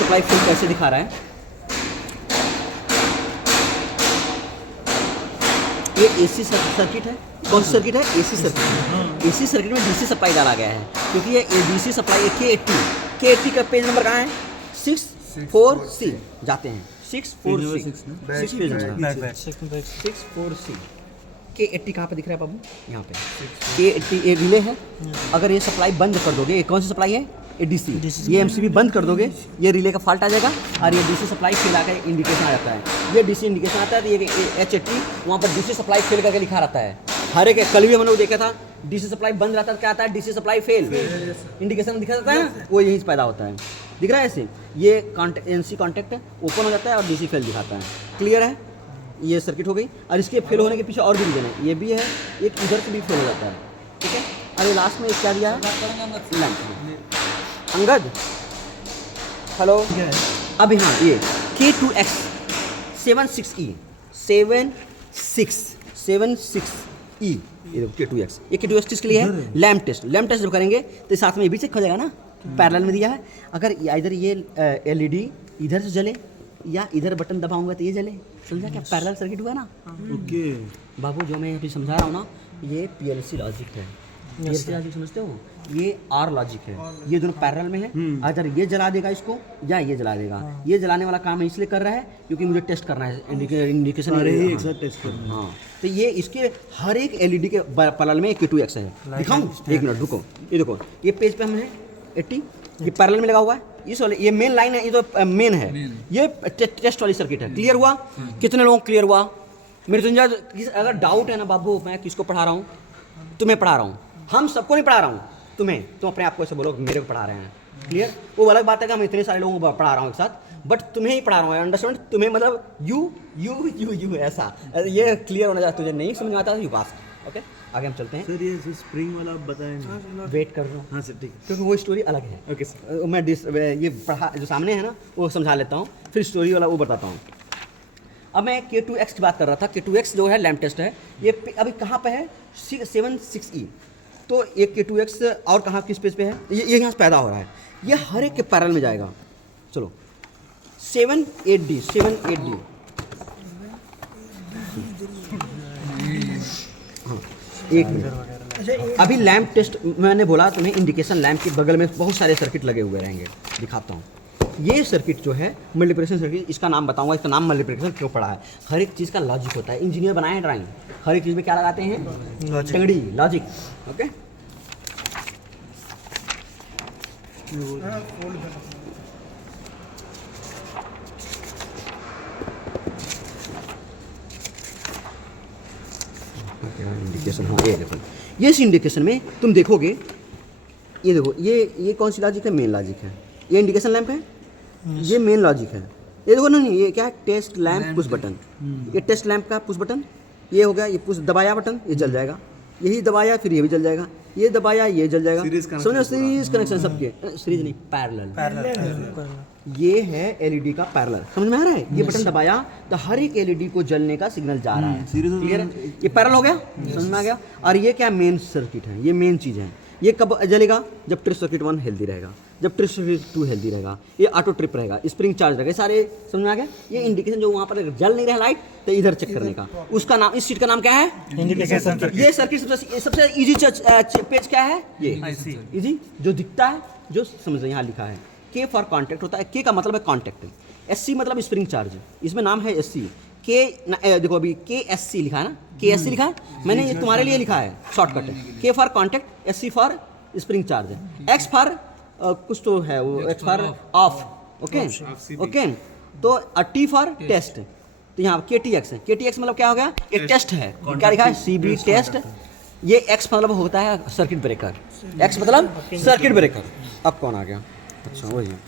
Supply fail कैसे दिखा रहा है। ये एसी सर्किट है। कौन सी सर्किट है? AC circuit. एसी सर्किट में डीसी सप्लाई डाला गया है क्योंकि ये डीसी सप्लाई K80 का पेज नंबर कहाँ है? 64C जाते हैं। 64C K80 कहाँ पे दिख रहा है बाबू? यहाँ पे K80 ये रिले है। अगर ये सप्लाई बंद कर दोगे, ये कौन सी सप्लाई है? ये डीसी। ये एमसीबी बंद कर दोगे, ये रिले का फॉल्ट आ जाएगा और ये डीसी सप्लाई फेल आकर इंडिकेशन आ जाता है। ये डीसी इंडिकेशन आता है तो ये H80 वहाँ पर डीसी सप्लाई फेल करके लिखा रहता है। हर एक कल भी हम लोग देखा था, डीसी सप्लाई बंद रहता है क्या आता है? डीसी सप्लाई फेल इंडिकेशन दिखा जाता है ना, वो यहीं से पैदा होता है। दिख रहा है ऐसे, ये एनसी कॉन्टैक्ट ओपन हो जाता है और डीसी फेल दिखाता है। क्लियर है? ये सर्किट हो गई। और इसके फेल होने के पीछे और भी रीजन है, ये भी है, एक इधर से भी फेल हो जाता है। ठीक है, और ये लास्ट में क्या दिया है? अंगद हेलो। अब यहाँ ये K2X 76E ये K2X, ये K2X किसके लिए है? Lamp test. लैम्प टेस्ट जो करेंगे तो साथ में ये भी चेक हो जाएगा ना, पैरेलल में दिया है। अगर इधर ये LED इधर से जले या इधर बटन दबाऊंगा तो ये जले, समझा क्या? पैरेलल सर्किट हुआ ना। ओके बाबू जो मैं अभी समझा रहा हूँ ना, ये PLC लॉजिक है। PLC लॉजिक समझते हो? ये R लॉजिक है। ये दोनों पैरेलल में है। अगर ये जला देगा इसको या ये जला देगा, ये जलाने वाला काम इसलिए कर रहा है क्योंकि मुझे टेस्ट करना है, इंडिकेशन एक साथ टेस्ट करना। हाँ, तो ये इसके हर एक LED के पैरेलल में K2X है। दिखाऊं? एक मिनट रुको, ये देखो, ये पेज पे हमने 80 ये पैरेलल में लगा हुआ है। इस वाले ये मेन लाइन है, ये तो मेन है। ये टेस्ट वाली सर्किट है। क्लियर हुआ? कितने लोगों को क्लियर हुआ? मेरे अगर डाउट है ना बाबू, मैं किसको पढ़ा रहा हूँ? तुम्हें पढ़ा रहा हूँ, हम सबको नहीं पढ़ा रहा हूँ, तुम्हें। तुम अपने आप को ऐसे बोलो मेरे को पढ़ा रहे हैं। क्लियर? वो अलग बात है कि हम इतने सारे लोगों को पढ़ा रहा हूँ एक साथ, बट तुम्हें ही पढ़ा रहा हूँ। अंडरस्टैंड? तुम्हें मतलब यू ऐसा, ये क्लियर होना चाहिए। तुझे नहीं समझ में आता यू पास। ओके, आगे हम चलते हैं। सर ये जो स्प्रिंग वाला बताएं ना, वेट कर रहा हूँ। हाँ सर ठीक है, क्योंकि वो स्टोरी अलग है। Okay sir. मैं ये पढ़ा जो सामने है ना वो समझा लेता हूँ, फिर स्टोरी वाला वो बताता हूँ। अब मैं K2X की बात कर रहा था। K2X जो है लैम्प टेस्ट है, ये अभी कहाँ पे है? 76E। तो ये K2X और कहाँ किस पेज पे है? ये यहाँ से पैदा हो रहा है। ये हर एक के पैरेलल में जाएगा। चलो 7-8D हाँ, एक मिनट। अभी लैम्प टेस्ट मैंने बोला तुम्हें, इंडिकेशन लैम्प के बगल में बहुत सारे सर्किट लगे हुए रहेंगे, दिखाता हूँ। ये सर्किट जो है मल्टीप्लिकेशन सर्किट, इसका नाम बताऊंगा, इसका नाम मल्टीप्लिकेशन क्यों पड़ा है। हर एक चीज़ का लॉजिक होता है। इंजीनियर बनाए हैं ड्राइंग, हर एक चीज़ में क्या लगाते हैं? टंगड़ी, लॉजिक। Okay, indication. हाँ, ये देखो, ये इस इंडिकेशन में तुम देखोगे, ये देखो, ये कौन सी लॉजिक है? मेन लॉजिक है। ये इंडिकेशन लैंप है, ये मेन लॉजिक है। ये देखो ना, नहीं ये क्या है? Test lamp push button. ये टेस्ट लैंप का पुश बटन, ये हो गया। ये पुश दबाया बटन, ये जल जाएगा। यही दबाया फिर ये भी जल जाएगा। ये दबाया ये जल जाएगा। समझो, सीरीज कनेक्शन सबके, सीरीज नहीं, पैरेलल। ये है LED का पैरेलल। समझ में आ रहा है? ये बटन दबाया तो हर एक LED को जलने का सिग्नल जा रहा है। क्लियर है? ये पैरेलल हो गया, समझ में आ गया। और ये क्या? मेन सर्किट है, ये मेन चीज़ है। ये कब जलेगा? जब ट्रिप सर्किट 1 हेल्दी रहेगा, जब ट्रिप सर्किट 2 हेल्दी रहेगा, ये ऑटो ट्रिप रहेगा, स्प्रिंग चार्ज रहेगा। सारे समझ में आ गया? ये इंडिकेशन जो वहाँ पर जल नहीं रहा लाइट, तो इधर चेक करने का, उसका नाम, इस सीट का नाम क्या है? इंडिकेशन। ये सर्किट सबसे इजी पेज क्या है? ये इजी जो दिखता है, जो समझ यहाँ लिखा है K फॉर कॉन्टैक्ट होता है। K का मतलब है कॉन्टैक्ट, SC मतलब स्प्रिंग चार्ज, इसमें नाम है SC। K देखो अभी KSC लिखा है ना, KSC लिखा है, मैंने ये तुम्हारे लिए लिखा है, शॉर्टकट है। K for contact, SC for spring charge, X for कुछ तो है वो, X for of. Okay okay, तो T फॉर टेस्ट। तो यहाँ KTX है। KTX मतलब क्या हो गया? एक टेस्ट है। क्या लिखा है? CB test. ये X मतलब होता है सर्किट ब्रेकर। X मतलब सर्किट ब्रेकर। अब कौन आ गया? अच्छा वही है।